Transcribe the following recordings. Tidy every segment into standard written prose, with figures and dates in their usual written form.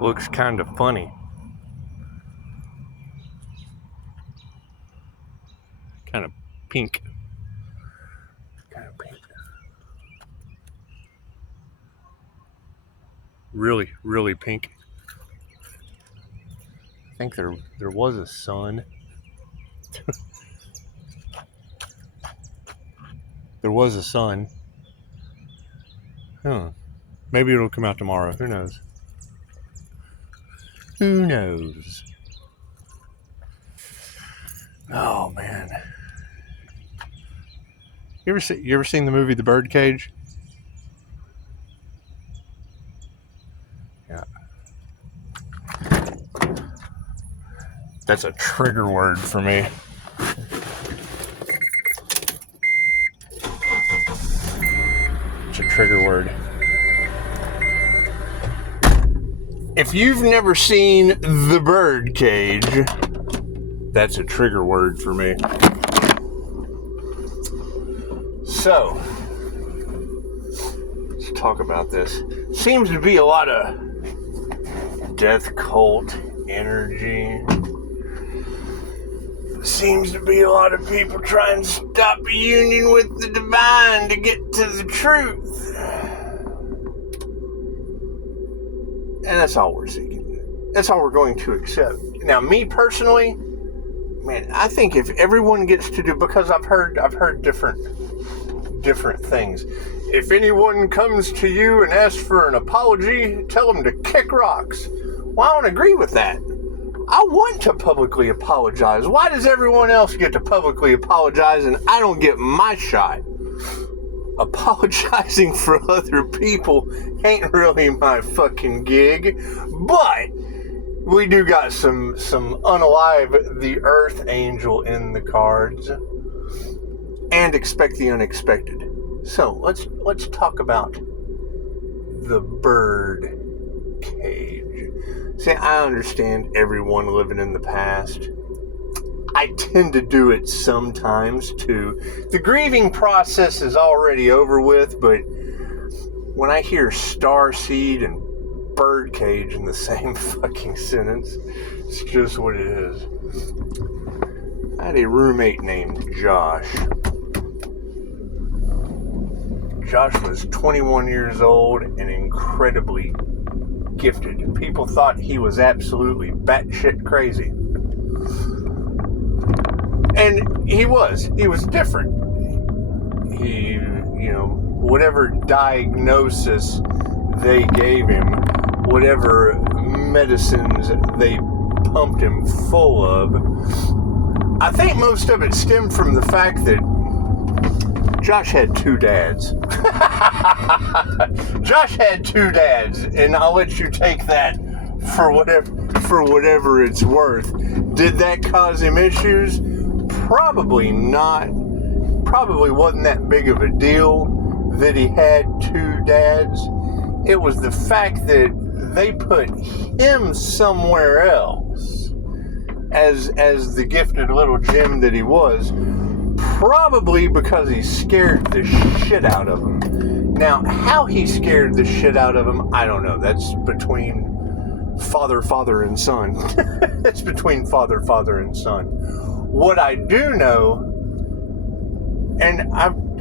looks kind of funny. Kind of pink. Really, really pink. I think there was a sun. There was a sun. Huh. Maybe it'll come out tomorrow. Who knows? Who knows? Oh man. You ever seen the movie The Birdcage? Yeah. That's a trigger word for me. It's a trigger word. If you've never seen The Birdcage, that's a trigger word for me. So, let's talk about this. Seems to be a lot of death cult energy. Seems to be a lot of people trying to stop a union with the divine to get to the truth. And that's all we're seeking. That's all we're going to accept. Now, me personally, man, I think if everyone gets to do, because I've heard different things. If anyone comes to you and asks for an apology, tell them to kick rocks. Well, I don't agree with that. I want to publicly apologize. Why does everyone else get to publicly apologize and I don't get my shot? Apologizing for other people ain't really my fucking gig, but we do got some unalive the earth angel in the cards, and expect the unexpected. So let's talk about the bird cage. See, I understand everyone living in the past. I tend to do it sometimes too. The grieving process is already over with, but when I hear starseed and birdcage in the same fucking sentence, it's just what it is. I had a roommate named Josh. Josh was 21 years old and incredibly gifted. People thought he was absolutely batshit crazy. And he was different. He, whatever diagnosis they gave him, whatever medicines they pumped him full of, I think most of it stemmed from the fact that Josh had two dads. Josh had two dads, and I'll let you take that for whatever it's worth. Did that cause him issues? Probably not. Probably wasn't that big of a deal that he had two dads. It was the fact that they put him somewhere else as the gifted little gem that he was, probably because he scared the shit out of him. Now, how he scared the shit out of him, I don't know. That's between father, and son. It's between father, and son. What I do know, and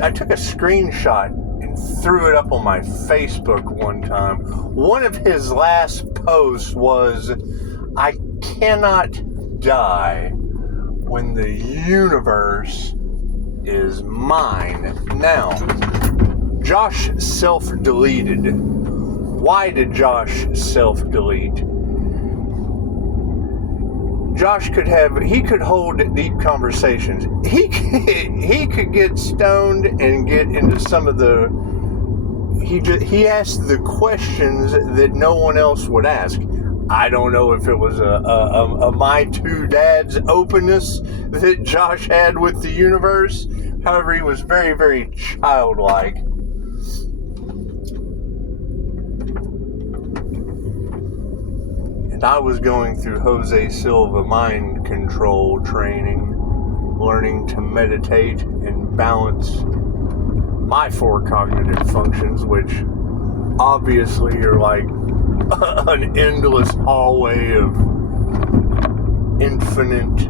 I took a screenshot and threw it up on my Facebook one time. One of his last posts was, "I cannot die when the universe is mine." Now, Josh self-deleted. Why did Josh self-delete? Josh could hold deep conversations. He could get stoned and get into some of the. He asked the questions that no one else would ask. I don't know if it was a my two dads openness that Josh had with the universe. However, he was very, very childlike. I was going through Jose Silva mind control training, learning to meditate and balance my four cognitive functions, which obviously are like an endless hallway of infinite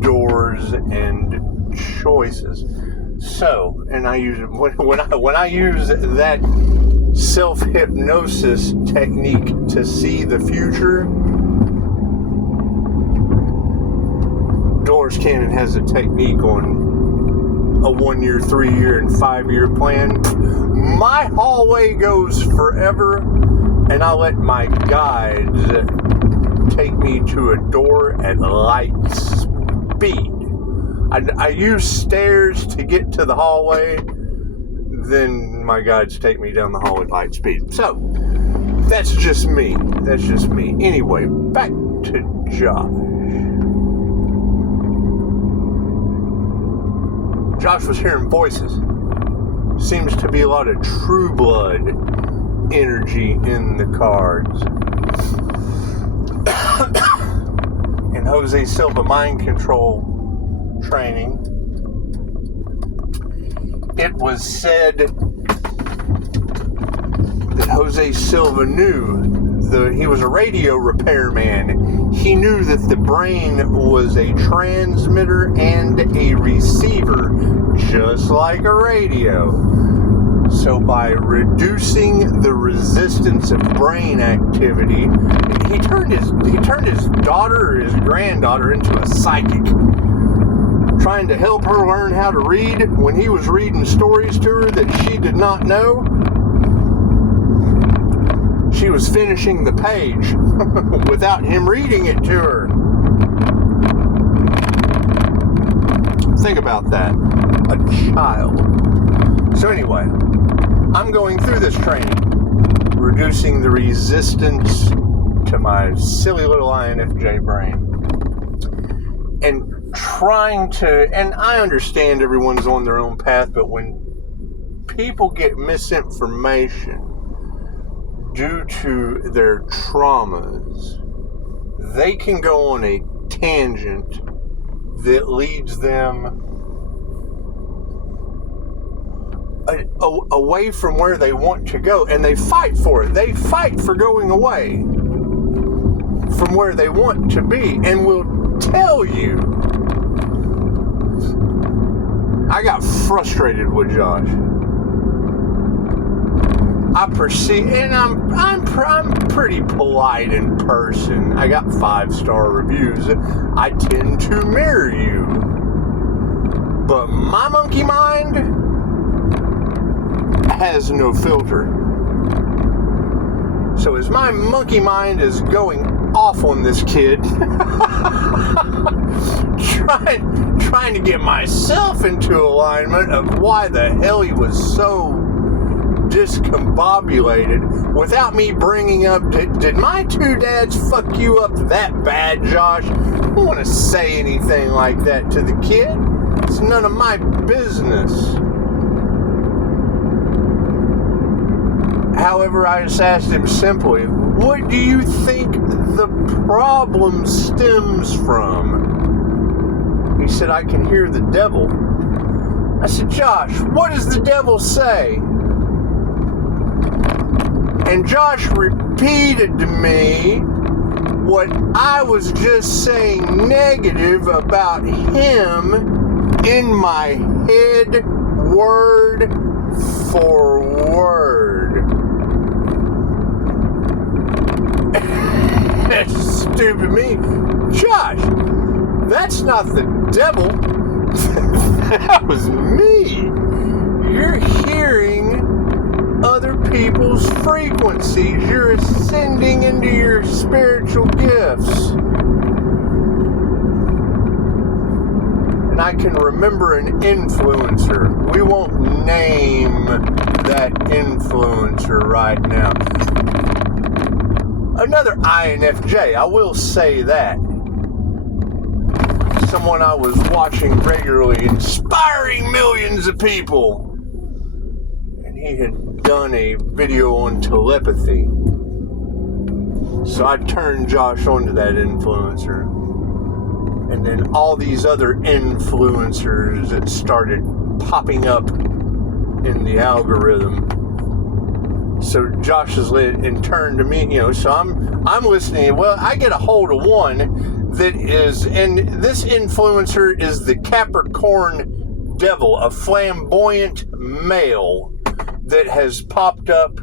doors and choices. So, and I use when I use that self-hypnosis technique to see the future. Doors Cannon has a technique on a 1 year, 3 year, and 5 year plan. My hallway goes forever, and I let my guides take me to a door at light speed. I use stairs to get to the hallway, then my guides take me down the hallway at light speed. So, that's just me. That's just me. Anyway, back to Josh. Josh was hearing voices. Seems to be a lot of true blood energy in the cards. In Jose Silva mind control training, it was said that Jose Silva knew he was a radio repairman. He knew that the brain was a transmitter and a receiver, just like a radio. So by reducing the resistance of brain activity, he turned his daughter or his granddaughter into a psychic, trying to help her learn how to read when he was reading stories to her that she did not know. She was finishing the page without him reading it to her. Think about that. A child. So anyway, I'm going through this training, reducing the resistance to my silly little INFJ brain. And trying to, and I understand everyone's on their own path, but when people get misinformation due to their traumas, they can go on a tangent that leads them away from where they want to go, and they fight for it. They fight for going away from where they want to be, and will tell you. I got frustrated with Josh. I perceive, and I'm pretty polite in person. I got 5-star reviews. I tend to mirror you, but my monkey mind has no filter. So as my monkey mind is going off on this kid, trying to get myself into alignment of why the hell he was so discombobulated, without me bringing up, did my two dads fuck you up that bad, Josh? I don't want to say anything like that to the kid. It's none of my business. However, I just asked him simply, what do you think the problem stems from? He said, I can hear the devil. I said, Josh, what does the devil say? And Josh repeated to me what I was just saying negative about him in my head, word for word. Stupid me. Josh, that's not the devil. That was me. You're hearing other people's frequencies. You're ascending into your spiritual gifts. And I can remember an influencer. We won't name that influencer right now. Another INFJ, I will say that. Someone I was watching regularly, inspiring millions of people. And he had done a video on telepathy. So I turned Josh onto that influencer. And then all these other influencers that started popping up in the algorithm So Josh is lit and turned to me, so I'm listening. Well, I get a hold of one that is, and this influencer is the Capricorn Devil, a flamboyant male that has popped up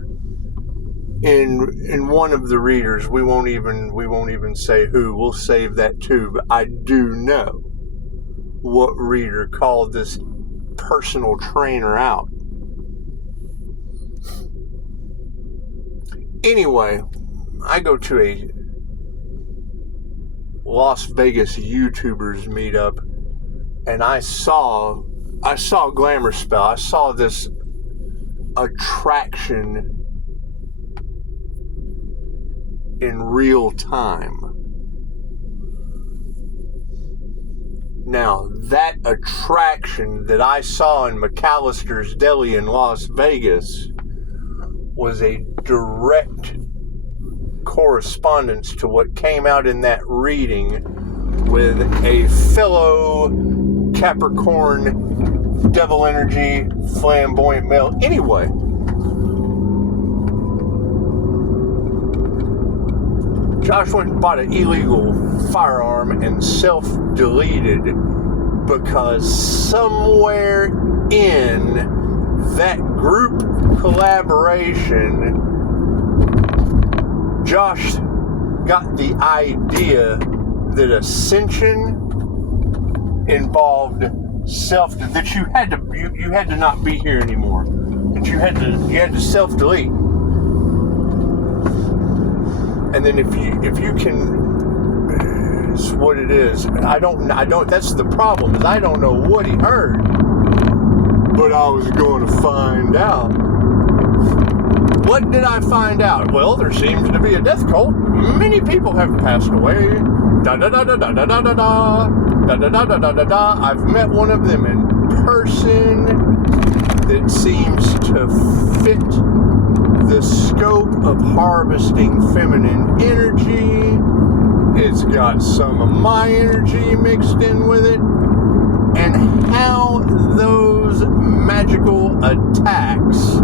in one of the readers. We won't even say who. We'll save that too. But I do know what reader called this personal trainer out. Anyway, I go to a Las Vegas YouTubers meetup, and I saw Glamour Spell. I saw this attraction in real time. Now, that attraction that I saw in McAllister's Deli in Las Vegas was a direct correspondence to what came out in that reading with a fellow Capricorn devil energy flamboyant male. Anyway, Josh went and bought an illegal firearm and self-deleted because somewhere in that group collaboration, Josh got the idea that ascension involved that you had to not be here anymore, that you had to self-delete, and then if you can, it's what it is. I don't. That's the problem. Is I don't know what he heard, but I was going to find out. What did I find out? Well, there seems to be a death cult. Many people have passed away. Da da da da da da da da da da da da da da da. I've met one of them in person that seems to fit the scope of harvesting feminine energy. It's got some of my energy mixed in with it, and how those magical attacks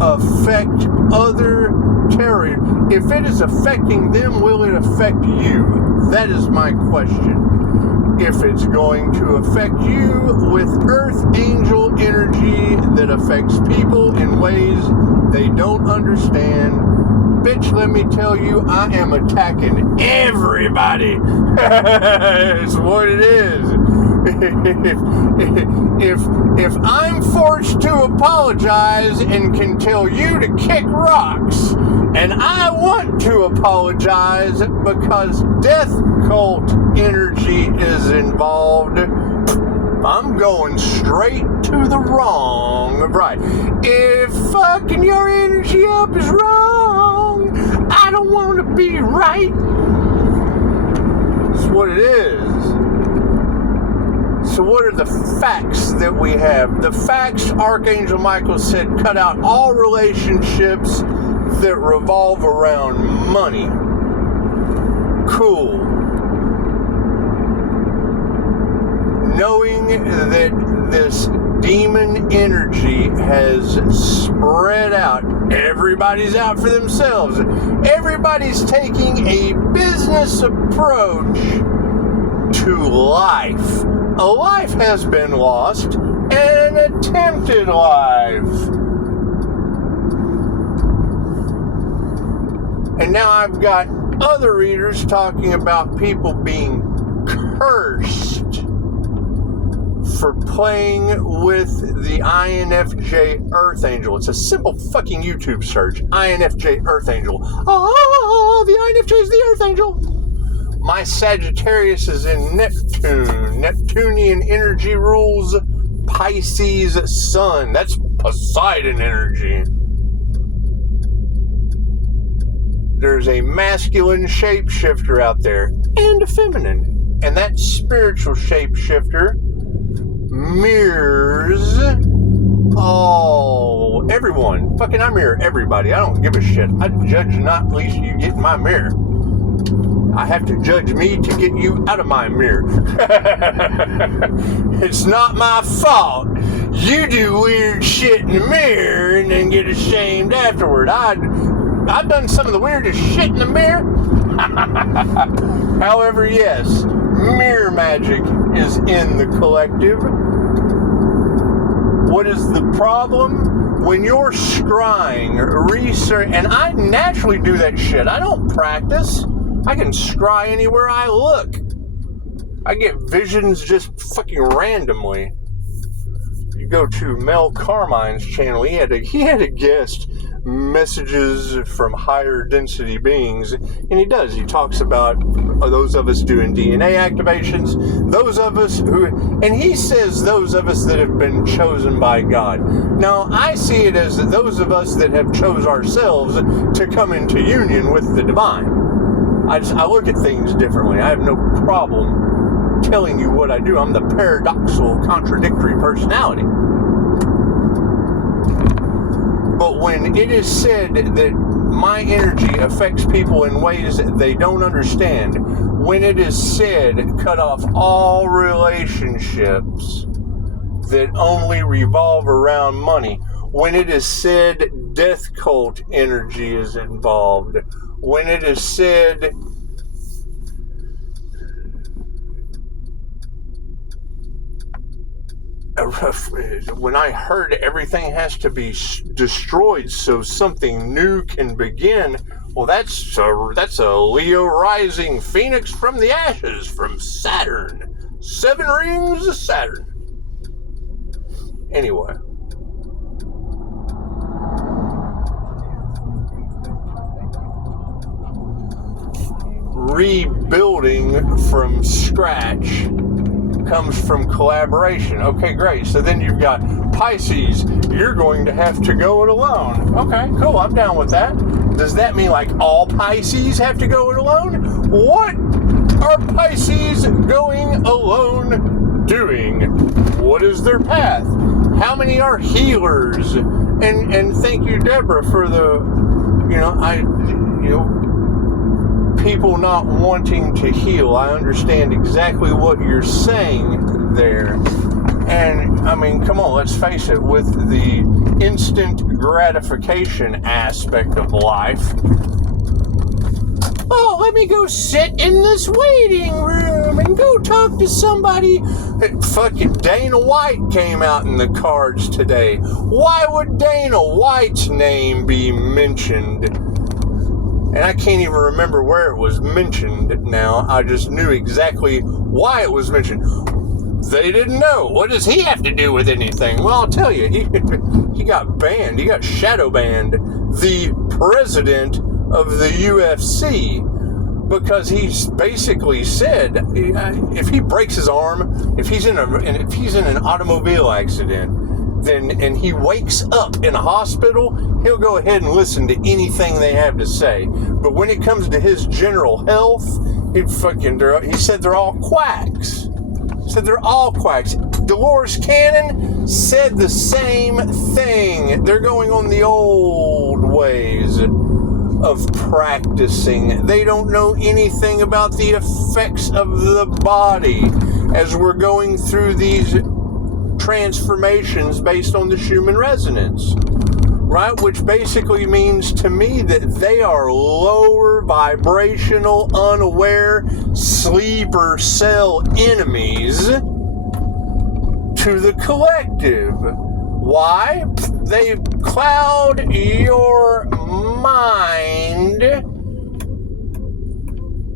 affect other terror. If it is affecting them, will it affect you? That is my question. If it's going to affect you with earth angel energy that affects people in ways they don't understand, bitch, let me tell you, I am attacking everybody. It's what it is. If I'm forced to apologize and can tell you to kick rocks, and I want to apologize because death cult energy is involved, I'm going straight to the wrong. Right. If fucking your energy up is wrong, I don't want to be right. That's what it is. So what are the facts that we have? The facts, Archangel Michael said, cut out all relationships that revolve around money. Cool. Knowing that this demon energy has spread out, everybody's out for themselves. Everybody's taking a business approach to life. A life has been lost, and an attempted life. And now I've got other readers talking about people being cursed for playing with the INFJ Earth Angel. It's a simple fucking YouTube search. INFJ Earth Angel. Oh, the INFJ is the Earth Angel. My Sagittarius is in Neptune. Neptunian energy rules Pisces sun. That's Poseidon energy. There's a masculine shapeshifter out there and a feminine. And that spiritual shapeshifter mirrors everyone. Fucking I mirror everybody. I don't give a shit. I judge not, least you get in my mirror. I have to judge me to get you out of my mirror. It's not my fault you do weird shit in the mirror and then get ashamed afterward. I've done some of the weirdest shit in the mirror. However, yes, mirror magic is in the collective. What is the problem? When you're scrying, research, and I naturally do that shit. I don't practice. I can scry anywhere I look. I get visions just fucking randomly. You go to Mel Carmine's channel, he had a guest messages from higher density beings, and he talks about those of us doing DNA activations, those of us who, and he says those of us that have been chosen by God. Now I see it as those of us that have chose ourselves to come into union with the divine. I look at things differently. I have no problem telling you what I do. I'm the paradoxical, contradictory personality. But when it is said that my energy affects people in ways that they don't understand, when it is said cut off all relationships that only revolve around money, when it is said death cult energy is involved, when it is said when I heard everything has to be destroyed so something new can begin, well, that's a Leo rising phoenix from the ashes, from Saturn. 7 rings of Saturn. Anyway. Rebuilding from scratch comes from collaboration. Okay, great. So then you've got Pisces. You're going to have to go it alone. Okay, cool. I'm down with that. Does that mean like all Pisces have to go it alone? What are Pisces going alone doing? What is their path? How many are healers? And thank you, Deborah, for the, people not wanting to heal. I understand exactly what you're saying there. And, I mean, come on, let's face it, with the instant gratification aspect of life, oh, let me go sit in this waiting room and go talk to somebody. Fucking Dana White came out in the cards today. Why would Dana White's name be mentioned? And I can't even remember where it was mentioned now. I just knew exactly why it was mentioned. They didn't know. What does he have to do with anything? Well, I'll tell you, he got banned. He got shadow banned. The president of the UFC, because he's basically said if he breaks his arm, if he's in an automobile accident, and he wakes up in a hospital, he'll go ahead and listen to anything they have to say. But when it comes to his general health, he said they're all quacks. Dolores Cannon said the same thing. They're going on the old ways of practicing. They don't know anything about the effects of the body as we're going through these transformations based on the Schumann resonance, right? Which basically means to me that they are lower vibrational, unaware, sleeper cell enemies to the collective. Why? They cloud your mind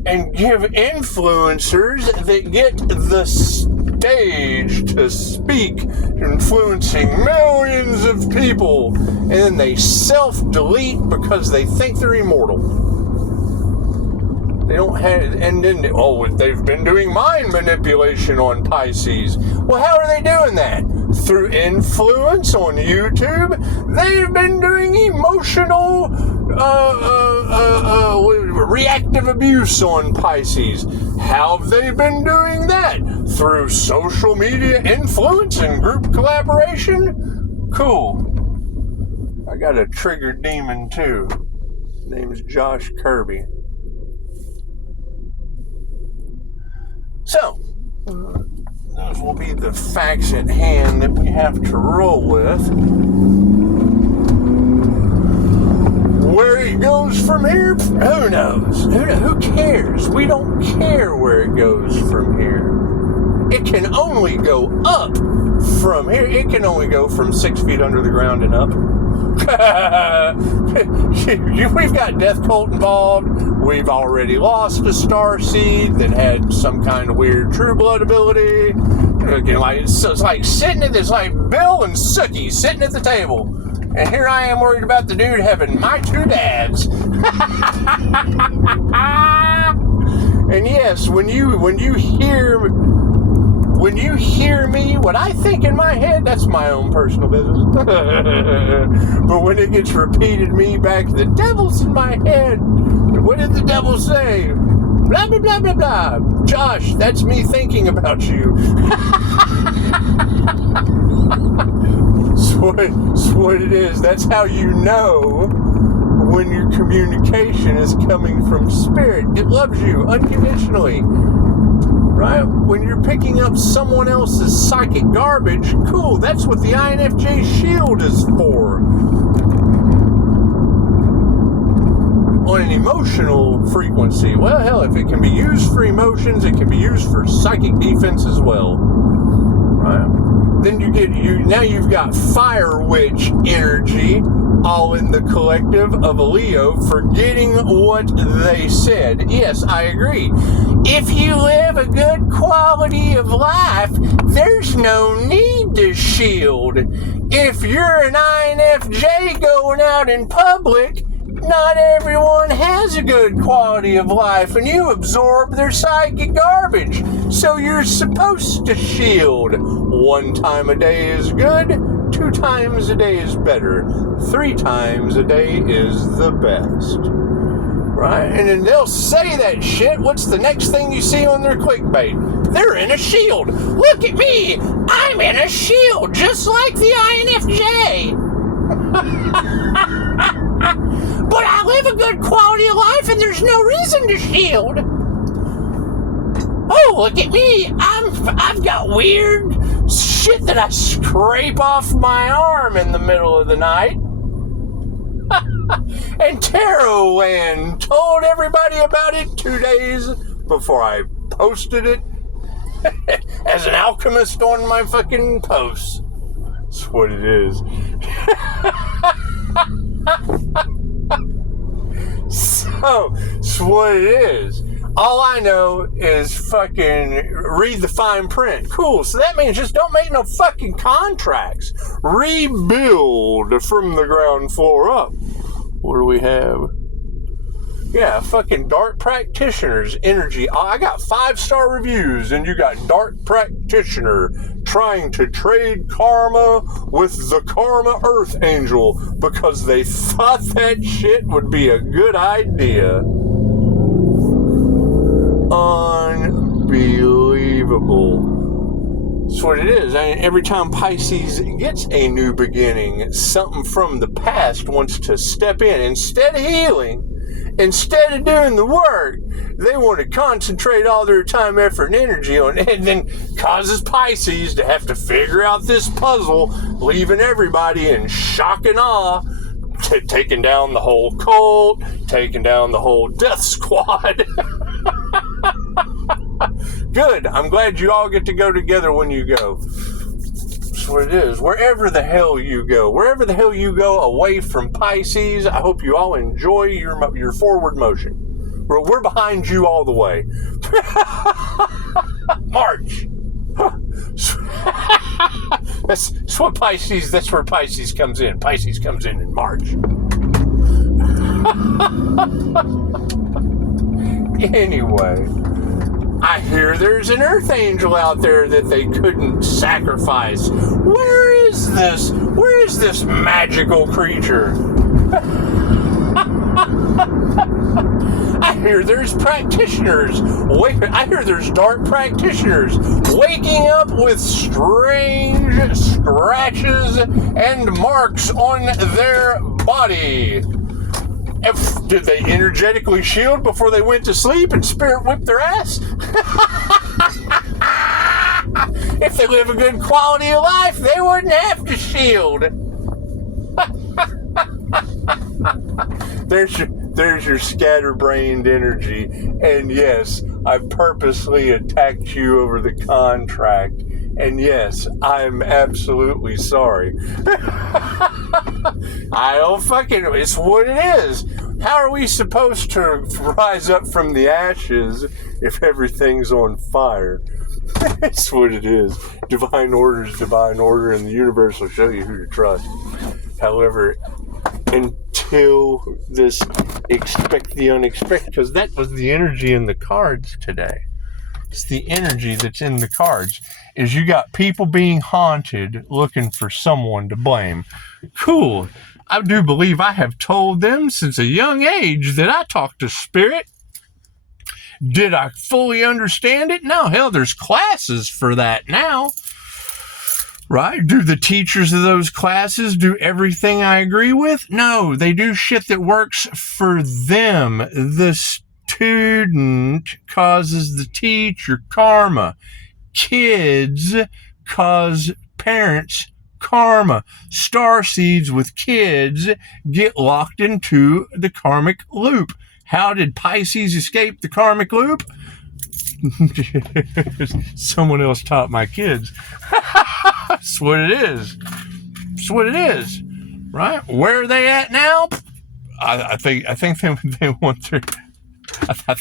and give influencers that get the stage to speak, influencing millions of people, and then they self-delete because they think they're immortal. They don't have, and then, they've been doing mind manipulation on Pisces. Well, how are they doing that? Through influence on YouTube. They've been doing emotional, reactive abuse on Pisces. How have they been doing that? Through social media influence and group collaboration? Cool. I got a triggered demon too. His name's Josh Kirby. So, those will be the facts at hand that we have to roll with. Where it goes from here, who knows? Who cares? We don't care where it goes from here. It can only go up from here. It can only go from 6 feet under the ground and up. We've got death cult involved. We've already lost a starseed that had some kind of weird true blood ability. So it's like sitting at this, like Bill and Sookie sitting at the table. And here I am worried about the dude having my two dads. And yes, when you hear me, what I think in my head, that's my own personal business. But when it gets repeated me back, the devil's in my head. What did the devil say? Blah, blah, blah, blah, blah. Josh, that's me thinking about you. That's what it is. That's how you know when your communication is coming from spirit. It loves you unconditionally. Right? When you're picking up someone else's psychic garbage, cool, that's what the INFJ shield is for. On an emotional frequency, well, hell, if it can be used for emotions, it can be used for psychic defense as well. Right? Then now you've got fire witch energy, all in the collective of a Leo, forgetting what they said. Yes, I agree. If you live a good quality of life, there's no need to shield. If you're an INFJ going out in public, not everyone has a good quality of life, and you absorb their psychic garbage. So you're supposed to shield. 1 time a day is good, 2 times a day is better, 3 times a day is the best. Right? And then they'll say that shit. What's the next thing you see on their clickbait? They're in a shield. Look at me. I'm in a shield, just like the INFJ. But I live a good quality of life and there's no reason to shield. Oh, look at me. I've got weird shit that I scrape off my arm in the middle of the night. And Tarotland told everybody about it 2 days before I posted it as an alchemist on my fucking posts. That's what it is. So, that's what it is. All I know is fucking read the fine print. Cool. So that means just don't make no fucking contracts. Rebuild from the ground floor up. What do we have? Yeah, fucking Dark Practitioner's energy. I got 5-star reviews, and you got Dark Practitioner trying to trade karma with the Karma Earth Angel because they thought that shit would be a good idea. Unbelievable. That's what it is. I mean, every time Pisces gets a new beginning, something from the past wants to step in. Instead of healing, instead of doing the work, they want to concentrate all their time, effort, and energy on it, and then causes Pisces to have to figure out this puzzle, leaving everybody in shock and awe, taking down the whole cult, taking down the whole death squad. Good. I'm glad you all get to go together when you go. That's what it is. Wherever the hell you go away from Pisces, I hope you all enjoy your forward motion. We're behind you all the way. March. That's what Pisces. That's where Pisces comes in. Pisces comes in March. Anyway, I hear there's an Earth Angel out there that they couldn't sacrifice. Where is this? Where is this magical creature? I hear there's practitioners. I hear there's dark practitioners waking up with strange scratches and marks on their body. Did they energetically shield before they went to sleep and spirit whipped their ass? If they live a good quality of life, they wouldn't have to shield. There's your scatterbrained energy. And yes, I purposely attacked you over the contract. And yes, I'm absolutely sorry. I don't fucking, it's what it is. How are we supposed to rise up from the ashes if everything's on fire? That's what it is. Divine order is divine order, and the universe will show you who to trust. However, until this, expect the unexpected, because that was the energy in the cards today. It's the energy that's in the cards. Is you got people being haunted, looking for someone to blame. Cool. I do believe I have told them since a young age that I talk to spirit. Did I fully understand it? No. Hell, there's classes for that now. Right? Do the teachers of those classes do everything I agree with? No. They do shit that works for them. The student causes the teacher karma. Kids cause parents karma. Starseeds with kids get locked into the karmic loop. How did Pisces escape the karmic loop? Someone else taught my kids. That's what it is. That's what it is. Right? Where are they at now? I think they want their. I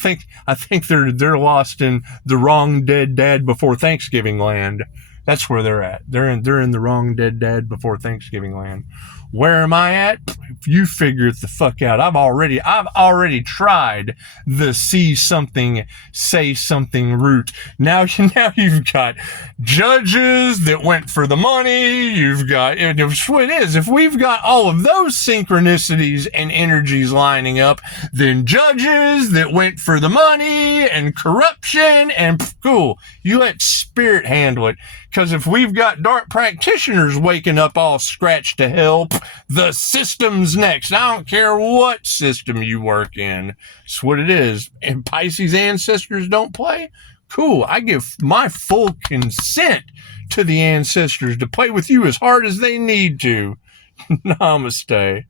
think they're lost in the wrong dead dad before Thanksgiving land. That's where they're at. They're in the wrong dead dad before Thanksgiving land. Where am I at? You figure it the fuck out. I've already tried the see something, say something route. Now you've got judges that went for the money. You've got, and it's what it is. If we've got all of those synchronicities and energies lining up, then judges that went for the money and corruption and cool. You let spirit handle it. Because if we've got dark practitioners waking up all scratched to hell, the system's next. I don't care what system you work in. It's what it is. And Pisces ancestors don't play? Cool. I give my full consent to the ancestors to play with you as hard as they need to. Namaste.